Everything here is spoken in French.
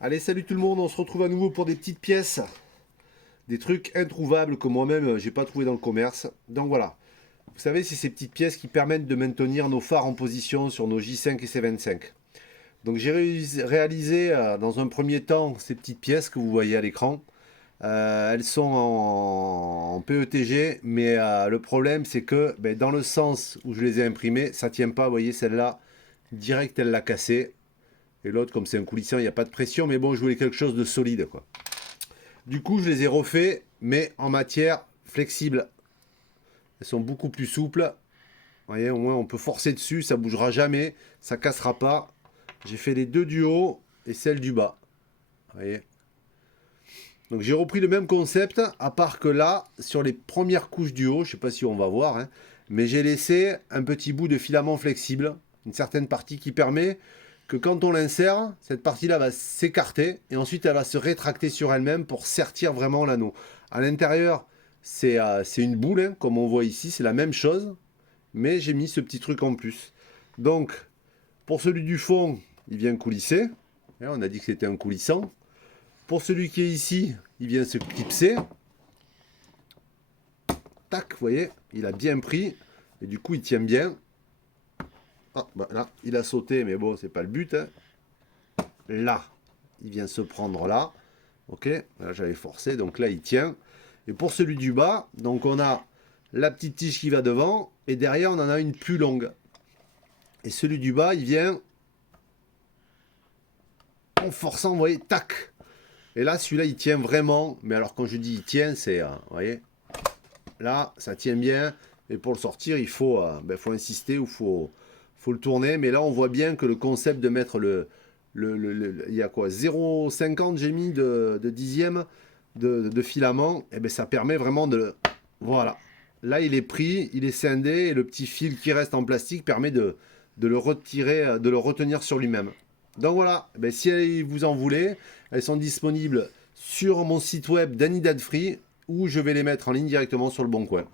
Allez, salut tout le monde, on se retrouve à nouveau pour des petites pièces, des trucs introuvables que moi-même j'ai pas trouvé dans le commerce. Donc voilà, vous savez, c'est ces petites pièces qui permettent de maintenir nos phares en position sur nos J5 et C25. Donc j'ai réalisé dans un premier temps ces petites pièces que vous voyez à l'écran. Elles sont en PETG, mais le problème c'est que dans le sens où je les ai imprimées, ça tient pas. Vous voyez, celle-là, direct elle l'a cassée. Et l'autre, comme c'est un coulissant, il n'y a pas de pression, mais bon, je voulais quelque chose de solide, quoi. Du coup, je les ai refaits, mais en matière flexible. Elles sont beaucoup plus souples. Vous voyez, au moins, on peut forcer dessus, ça bougera jamais, ça cassera pas. J'ai fait les deux du haut et celle du bas. Vous voyez. Donc j'ai repris le même concept, à part que là, sur les premières couches du haut, je sais pas si on va voir, hein, mais j'ai laissé un petit bout de filament flexible, une certaine partie qui permet que quand on l'insère, cette partie-là va s'écarter et ensuite elle va se rétracter sur elle-même pour sertir vraiment l'anneau. À l'intérieur, c'est une boule, hein, comme on voit ici, c'est la même chose, mais j'ai mis ce petit truc en plus. Donc, pour celui du fond, il vient coulisser. Hein, on a dit que c'était un coulissant. Pour celui qui est ici, il vient se clipser. Tac, vous voyez, il a bien pris. Et du coup, il tient bien. Ah, bah là, il a sauté, mais bon, c'est pas le but. Hein. Là, il vient se prendre là. Ok, là j'avais forcé, donc là il tient. Et pour celui du bas, donc on a la petite tige qui va devant, et derrière on en a une plus longue. Et celui du bas, il vient en forçant, vous voyez, tac. Et là, celui-là, il tient vraiment. Mais alors, quand je dis il tient, c'est, vous voyez, là, ça tient bien. Et pour le sortir, faut insister ou faut le tourner. Mais là, on voit bien que le concept de mettre il y a quoi, 0,50 j'ai mis de dixième de filament, et ben ça permet vraiment de, voilà. Là, il est pris, il est scindé, et le petit fil qui reste en plastique permet de le retirer, de le retenir sur lui-même. Donc voilà, ben, si vous en voulez, elles sont disponibles sur mon site web Danny Dadfree, ou je vais les mettre en ligne directement sur le Bon Coin.